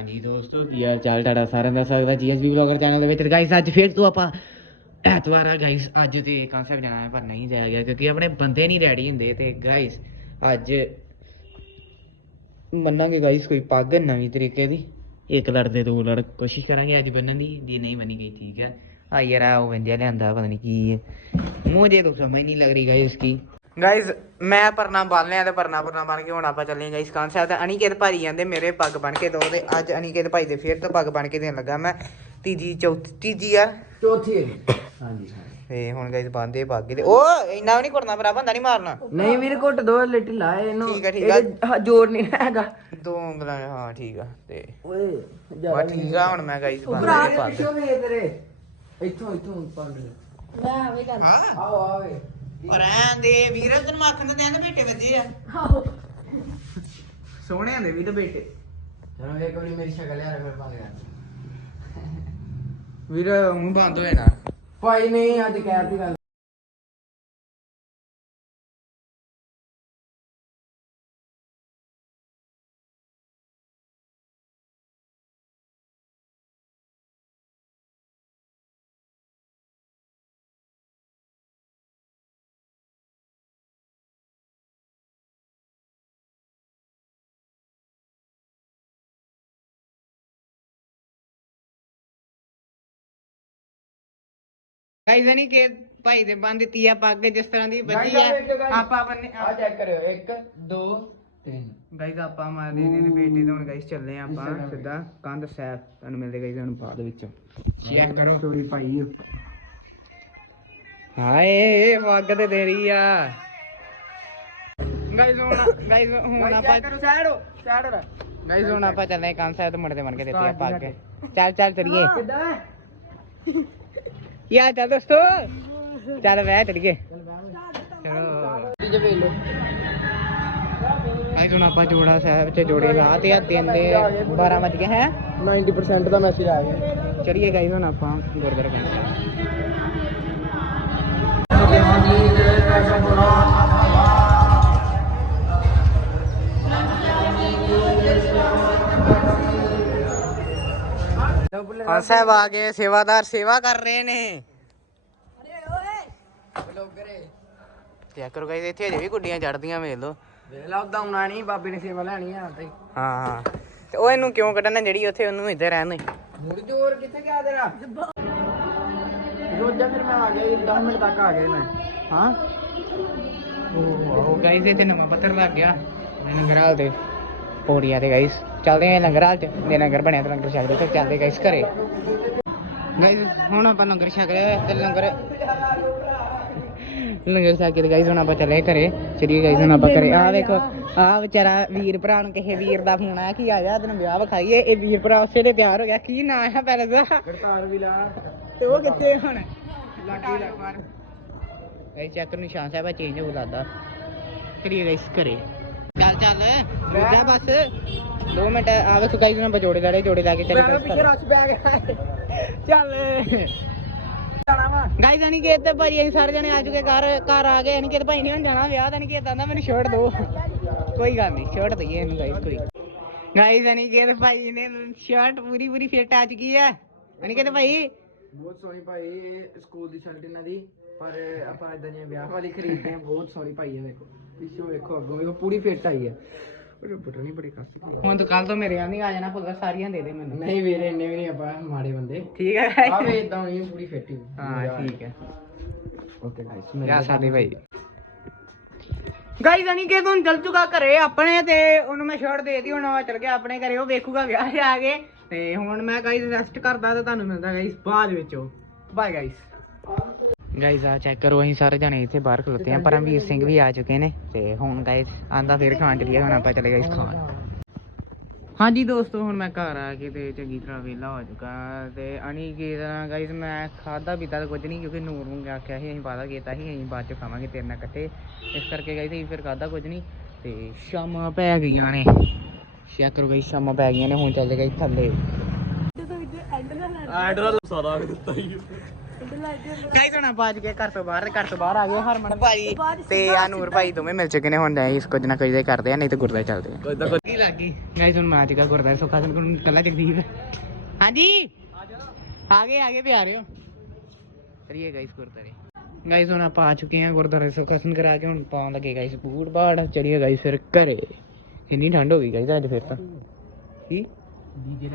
ਹਾਂਜੀ ਦੋਸਤੋ, ਕੀ ਹਾਲ ਚਾਲ ਤੁਹਾਡਾ ਸਾਰਿਆਂ ਦਾ? ਸਵਾਗਤ ਹੈ ਜੀਐਸਬੀ ਵਲੌਗਰ ਚੈਨਲ ਦੇ ਵਿੱਚ। ਗਾਇਸ ਅੱਜ ਫੇਰ ਤੋਂ ਆਪਾਂ ਐਤਵਾਰ ਆ ਗਾਇਸ ਅੱਜ ਤੇ ਕਨਸੈਪਟ ਜਾਣਾ ਹੈ, ਪਰ ਨਹੀਂ ਜਾਇਆ ਗਿਆ, ਕਿਉਂਕਿ ਆਪਣੇ ਬੰਦੇ ਨਹੀਂ ਰੈਡੀ ਹੁੰਦੇ। ਤੇ ਗਾਇਸ ਅੱਜ ਮੰਨਾਂਗੇ ਗਾਇਸ ਕੋਈ ਪੱਗ ਨਵੀਂ ਤਰੀਕੇ ਦੀ। ਇੱਕ ਲੜ ਦੇ ਦੋ ਲੜ, ਕੋਸ਼ਿਸ਼ ਕਰਾਂਗੇ ਅੱਜ ਬੰਨਣ ਦੀ, ਜੇ ਨਹੀਂ ਬਣੀ ਗਈ, ਠੀਕ ਹੈ। ਆ ਯਾਰ ਆ ਉਹ ਵੰਜਿਆ ਲਿਆਂਦਾ, ਪਤਾ ਨਹੀਂ ਕੀ ਹੈ। ਮੁਝੇ ਤਾਂ ਸਮਝ ਨਹੀਂ ਲੱਗ ਰਹੀ ਗਾਇਸ ਕੀ। ਗਾਇਸ ਮੈਂ ਪਰਨਾ ਬੰਨ ਲਿਆ ਤੇ ਪਰਨਾ ਪਰਨਾ ਬੰਨ ਕੇ ਹੁਣ ਆਪਾਂ ਚੱਲੇ ਗਾਇਸ ਕਾਨਸੈਪਟ ਤੇ ਅਨੀਕੇਤ ਭਾਈ ਜਾਂਦੇ ਮੇਰੇ ਪੱਗ ਬਣ ਕੇ ਦੋ ਤੇ ਅੱਜ ਅਨੀਕੇਤ ਭਾਈ ਦੇ ਫੇਰ ਤੋਂ ਪੱਗ ਬਣ ਕੇ ਦੇਣ ਲੱਗਾ ਮੈਂ। ਤੀਜੀ ਚੌਥੀ ਤੀਜੀ ਆ। ਚੌਥੀ ਹੈ ਹਾਂਜੀ ਤੇ ਹੁਣ ਗਾਇਸ ਬੰਦੇ ਪੱਗ ਦੇ ਉਹ ਇੰਨਾ ਵੀ ਨਹੀਂ ਕਰਨਾ ਭਰਾ ਬੰਦਾ ਨਹੀਂ ਮਾਰਨਾ। ਨਹੀਂ ਵੀਰ ਘੁੱਟ ਦੋ ਲਿਟ ਲਾਏ ਇਹਨੂੰ। ਠੀਕ ਹੈ, ਠੀਕ ਹੈ। ਹ- ਜ਼ੋਰ ਨਹੀਂ ਹੈਗਾ। ਦੋ ਉਂਗਲਾਂ ਹਾਂ ਠੀਕ ਆ ਤੇ ਓਏ ਬਾ ਠੀਕ ਆ ਹੁਣ ਮੈਂ ਗਾਇਸ ਬੰਦੇ ਪੱਗ ਪਿੱਛੋਂ ਵੀ ਤੇਰੇ। ਇੱਥੋਂ ਇੱਥੋਂ ਹਾਂ। ਆਓ ਆਵੇ ਪਰ ਐਂ ਦੇ ਵੀਰ ਤੈਨੂੰ ਮੱਖਣ ਦੇ ਦੇਣ ਬੇਟੇ ਵੱਜੇ ਆ। ਸੋਹਣਿਆਂ ਦੇ ਵੀ ਤੇ ਬੇਟੇ। ਚਲੋ ਇੱਕ ਵਾਰੀ ਮੇਰੀ ਸ਼ਕਲ ਯਾਰ ਫਿਰ ਪੰਗ ਕਰ ਵੀਰ ਹੁਣ ਬੰਦ ਹੋਏ ਨਾ। ਭਾਈ ਨਹੀਂ ਅੱਜ ਕਹਿ ਦੀ ਗੱਲ। ਗਾਈਸ ਨਹੀਂ ਕਿ ਭਾਈ ਦੇ ਬੰਨ ਦਿੱਤੀ ਆ ਪੱਗ ਜਿਸ ਤਰ੍ਹਾਂ ਦੀ ਬੱਜੀ ਆ। ਆਪਾਂ ਬੰਨੇ ਆ ਚੈੱਕ ਕਰਿਓ। 1 2 3 ਗਾਈਸ ਆਪਾਂ ਮਾਰਦੇ ਨੇ ਇਹਦੇ ਬੇਟੇ ਤੋਂ ਹੁਣ ਚੱਲੇ ਆ ਆਪਾਂ ਸਿੱਧਾ ਕੰਧ ਸਾਹਿਬ ਤੁਹਾਨੂੰ ਮਿਲਦੇ ਗਾਈਸ ਹੁਣ ਬਾਅਦ ਵਿੱਚ। ਚੈੱਕ ਕਰੋ। ਸਟੋਰੀ ਭਾਈ ਹਾਏ ਪੱਗ ਤੇ ਤੇਰੀ ਆ। ਗਾਈਸ ਹੁਣ ਗਾਈਸ ਹੁਣ ਆਪਾਂ ਕਰੋ ਸਾਈਡ ਸਾਈਡ ਹੋ ਗਾਈਸ ਹੁਣ ਆਪਾਂ ਚੱਲੇ ਕੰਧ ਸਾਹਿਬ ਤੋਂ ਮੁੜ ਦੇ ਬਣ ਕੇ ਦਿੱਤੀ ਆ ਪੱਗ। ਚੱਲ ਚੱਲ ਚਲੀਏ। ਕਿੱਦਾਂ? ਯਾ ਚੱਲ ਦੋਸਤੋ। ਚੱਲ ਵੈ ਚਲੀਏ। ਚਲੋ। ਗਾਈਸ ਹੁਣ ਆਪਾਂ ਜੋੜਾ ਸਾਹਿਬ ਚ ਜੋੜੇ ਲਾ ਤੇ ਆ ਤਿੰਨ ਦੇ 12 ਵਜ ਗਏ ਹੈ? 90% ਦਾ ਮੈਸੇਜ ਆ ਗਿਆ। ਚਲਿਏ ਗਾਈਸ ਹੁਣ ਆਪਾਂ ਗੁਰਦੁਆਰਾ ਕੰਧ ਸਾਹਿਬ ਹਾਂ ਸਾਹਿਬ ਆ ਗਏ ਸੇਵਾਦਾਰ ਸੇਵਾ ਕਰ ਰਹੇ ਨੇ। ਬਲੌਗਰੇ ਚੈੱਕ ਕਰੋ ਗਾਈਸ ਇੱਥੇ ਅਜੇ ਵੀ ਗੁੱਡੀਆਂ ਚੜਦੀਆਂ ਵੇਖ ਲਓ। ਵੇਖ ਲਾ ਉਦਾਂ ਆਉਣਾ ਨਹੀਂ ਬਾਬੇ ਨੇ ਸੇਵਾ ਲੈਣੀ ਆ ਤੇ ਹਾਂ। ਹਾਂ ਤੇ ਉਹ ਇਹਨੂੰ ਕਿਉਂ ਕੱਢਣਾ ਜਿਹੜੀ ਉੱਥੇ ਉਹਨੂੰ ਇੱਧਰ ਰਹਿਣ ਦੇ। ਮੁੜ ਜੋਰ ਕਿੱਥੇ ਗਿਆ ਤੇਰਾ? ਰੋਜਾ ਫਿਰ ਮੈਂ ਆ ਗਿਆ 10 ਮਿੰਟ ਤੱਕ ਆ ਗਿਆ ਮੈਂ। ਹਾਂ? ਉਹ ਗਾਈਸ ਇੱਥੇ ਨਵਾਂ ਪੱਤਰ ਲੱਗ ਗਿਆ। ਲੰਗਰਾਲ ਤੇ ਪੌੜੀਆਂ ਤੇ ਗਾਈਸ ਚੱਲਦੇ ਆਂ ਲੰਗਰਾਲ ਚ। ਦੇ ਲੰਗਰ ਬਣਿਆ ਤੇ ਲੰਗਰ ਛਕਦੇ ਤੇ ਚੱਲਦੇ ਗਾਈਸ ਘਰੇ। ਗਾਈਸ ਹੁਣ ਆਪਾਂ ਲੰਗਰ ਛਕ ਲਿਆ ਤੇ ਲੰਗਰ ਲੰਗਰ ਛਕ ਕੇ ਗਾਈਸ ਹੁਣ ਆਪਾਂ ਚੱਲੇ ਘਰੇ। ਚਲੀਏ ਗਾਈਸ ਹੁਣ ਆਪਾਂ ਘਰੇ। ਆ ਵੇਖੋ ਆ ਵਿਚਾਰਾ ਵੀਰ ਭਰਾ ਨੂੰ ਕਿਸੇ ਵੀਰ ਦਾ ਫੋਨ ਆਇਆ ਕਿ ਆ ਜਾ ਤੈਨੂੰ ਵਿਆਹ ਵਿਖਾਈਏ। ਇਹ ਵੀਰ ਭਰਾ ਉਸੇ ਦੇ ਤਿਆਰ ਹੋ ਗਿਆ। ਕੀ ਨਾਂ ਹੈ ਪਹਿਲੇ ਦਾ? ਕਰਤਾਰ ਵੀ ਲਾ। ਤੇ ਉਹ ਕਿੱਥੇ ਹੁਣ? ਲਾਗੀ ਲੱਗ ਗਈ ਚੱਕਰ ਨਿਸ਼ਾਨ ਸਾਹਿਬ ਚੇਂਜ ਹੋ ਲੱਗਦਾ ਕਰੀਏ ਗਾਇਸ ਘਰੇ। ਚੱਲ। ਚੱਲ ਰੁਜਾ ਬਸ 2 ਮਿੰਟ ਆ ਵੇਖੋ ਗਾਇਸ ਮੈਂ ਬਜੋੜੇ ਦਾੜੇ ਜੋੜੇ ਲਾ ਕੇ ਚੱਲੇ ਮੈਂ ਪਿੱਛੇ ਰਸ਼ ਪੈ ਗਿਆ। ਚੱਲ। ਜਾਣਾ ਵਾ। ਗਾਇਸ ਅਨੀ ਕਿ ਤੇ ਭਾਈ ਅਸੀਂ ਸਾਰੇ ਜਣੇ ਆ ਚੁੱਕੇ ਘਰ ਘਰ ਆ ਗਏ ਅਨੀ ਕਿ ਭਾਈ ਨਹੀਂ ਹੁਣ ਜਾਣਾ ਵਿਆਹ ਤਾਂ ਨਹੀਂ ਕਿ ਕਹਿੰਦਾ ਮੈਨੂੰ ਸ਼ਰਟ ਦਿਓ ਕੋਈ ਗੱਲ ਨਹੀਂ ਸ਼ਰਟ ਦਈਏ ਇਹਨੂੰ ਗਾਇਸ ਕੋਈ। ਗਾਇਸ ਅਨੀ ਕਿ ਭਾਈ ਨੇ ਸ਼ਰਟ ਪੂਰੀ ਪੂਰੀ ਫਿੱਟ ਆ ਚੁੱਕੀ ਹੈ ਅਨੀ ਕਿ ਭਾਈ ਬਹੁਤ ਸੋਹਣੀ ਭਾਈ ਇਹ ਸਕੂਲ ਦੀ ਸ਼ਰਟ ਇਹਨਾਂ ਦੀ ਪਰ ਆਪਾਂ ਇਦਾਂ ਜਿਵੇਂ ਵਿਆਹ ਵਾਲੀ ਖਰੀਦਦੇ ਆ ਬਹੁਤ ਸੋਹਣੀ ਭਾਈ ਹੈ ਵੇਖੋ। ਪਿੱਛੋਂ ਵੇਖੋ ਅੱਗੋਂ ਵੇਖੋ ਪੂਰੀ ਫਿੱਟ ਆਈ ਹੈ ਪਰ ਬਟਨ ਨਹੀਂ ਬੜੀ ਕੱਸ ਹੁਣ ਤੂੰ ਕੱਲ ਤੋਂ ਮੇਰੇ ਆਂ ਨਹੀਂ ਆ ਜਾਣਾ ਭੁੱਲ ਸਾਰੀਆਂ ਦੇ ਦੇ ਮੈਨੂੰ। ਨਹੀਂ ਵੀਰੇ ਇੰਨੇ ਵੀ ਨਹੀਂ ਆਪਾਂ ਮਾੜੇ ਬੰਦੇ। ਠੀਕ ਹੈ ਆਵੇ ਇਦਾਂ ਹੋਣੀ ਪੂਰੀ ਫਿੱਟ ਹੀ ਹਾਂ ਠੀਕ ਹੈ ਓਕੇ ਗਾਇਸ ਯਾ ਸਾਡੀ ਭਾਈ ਗਾਈਜ਼ ਅਨੀ ਕਿ ਤੂੰ ਚਲ ਚੁੱਕਾ ਘਰੇ ਆਪਣੇ ਤੇ ਉਹਨੂੰ ਮੈਂ ਸ਼ਰਟ ਦੇਤੀ ਹੁਣ ਉਹ ਚਲ ਗਿਆ ਆਪਣੇ ਘਰੇ ਉਹ ਵੇਖੂਗਾ ਵਿਆਹ 'ਚ ਆ ਕੇ। ਤੇ ਹੁਣ ਮੈਂ ਗਾਈਜ਼ ਰੈਸਟ ਕਰਦਾ ਤੇ ਤੁਹਾਨੂੰ ਮਿਲਦਾ ਗਾਈਜ਼ ਬਾਅਦ ਵਿੱਚ ਬਾਏ ਗਾਈਜ਼ ਗਾਈਜ਼ ਆ ਚੈੱਕ ਕਰੋ ਅਸੀਂ ਸਾਰੇ ਜਣੇ ਇੱਥੇ ਬਾਹਰ ਖਲੋਤੇ ਆ ਪਰਮਵੀਰ ਸਿੰਘ ਵੀ ਆ ਚੁੱਕੇ ਨੇ ਤੇ ਹੁਣ ਗਾਈਜ਼ ਆਂਦਾ ਫਿਰ ਖਾਣ ਚਲੀਏ ਹੁਣ ਆਪਾਂ ਚਲੇ ਗਾਈਜ਼ ਖਾਣ। ਹਾਂਜੀ ਦੋਸਤੋ ਹੁਣ ਮੈਂ ਘਰ ਆ ਕੇ ਤੇ ਚੰਗੀ ਤਰ੍ਹਾਂ ਵਿਹਲਾ ਹੋ ਚੁੱਕਾ ਤੇ ਅਣੀ ਕੀ ਤਰ੍ਹਾਂ ਗਾਈਜ਼ ਮੈਂ ਖਾਦਾ ਪੀਤਾ ਤਾਂ ਕੁਝ ਨਹੀਂ ਕਿਉਂਕਿ ਨੂਰ ਨੂੰ ਆਖਿਆ ਸੀ ਅਸੀਂ ਵਾਦਾ ਕੀਤਾ ਸੀ ਅਸੀਂ ਬਾਅਦ ਚ ਖਾਵਾਂਗੇ ਤੇਰੇ ਨਾਲ ਇਕੱਠੇ। ਇਸ ਕਰਕੇ ਗਾਈਜ਼ ਅਸੀਂ ਫਿਰ ਖਾਦਾ ਕੁਝ ਨਹੀਂ ਤੇ ਸ਼ਾਮਾਂ ਪੈ ਗਈਆਂ ਨੇ। ਚੈੱਕ ਕਰੋ ਗਾਈਜ਼ ਸ਼ਾਮਾਂ ਪੈ ਗਈਆਂ ਨੇ ਹੁਣ ਚੱਲਦੇ ਗਾਈਜ਼ ਥੱਲੇ। ਆਰਡਰ ਸਾਰਾ ਦਿੱਤਾ ਹੀ ਗਾਈਜ਼ ਹੁਣ ਆਪਾਂ ਅੱਜ ਕੇ ਘਰ ਤੋਂ ਬਾਹਰ ਘਰ ਤੋਂ ਬਾਹਰ ਆ ਗਏ ਹਰਮਨ। ਭਾਈ ਤੇ ਆ ਨੂਰ ਭਾਈ ਦੋਵੇਂ ਮਿਲ ਚੁੱਕੇ ਨੇ ਹੁਣ ਇਸ ਕੁਝ ਨਾ ਕੁਝ ਦੇ ਕਰਦੇ ਆ ਨਹੀਂ ਤੇ ਗੁਰਦੇ ਚੱਲਦੇ ਆ। ਕੀ ਲੱਗ ਗਈ? ਗਾਇਸ ਹੁਣ ਮੈਂ ਆ ਚੁੱਕਾ ਗੁਰਦਾਰੇ ਸੁੱਖਾ ਸਿੰਘ ਨੂੰ ਕੱਲਾ ਜਗਦੀਪ। ਹਾਂਜੀ? ਆ ਗਏ ਆ ਗਏ ਰਹੇ ਹੋ ਕਰੀਏ ਗਾਇਸ ਗੁਰਦਾਰੇ ਗਾਇਸ ਹੁਣ ਆਪਾਂ ਆ ਚੁੱਕੇ ਹਾਂ ਗੁਰਦਾਰੇ ਸੁੱਖਾ ਸਿੰਘ ਕਰਾ ਕੇ ਹੁਣ ਪਾਉਣ ਲੱਗੇ ਗਾਇਸ ਬੂਟ ਬਾੜ। ਚੜੀਏ ਗਾਇਸ ਫਿਰ ਘਰੇ। ਇੰਨੀ ਠੰਡ ਹੋ ਗਈ ਗਾਇਸ ਅੱਜ ਫਿਰ ਤਾਂ। ਕੀ? ਡੀਜੇ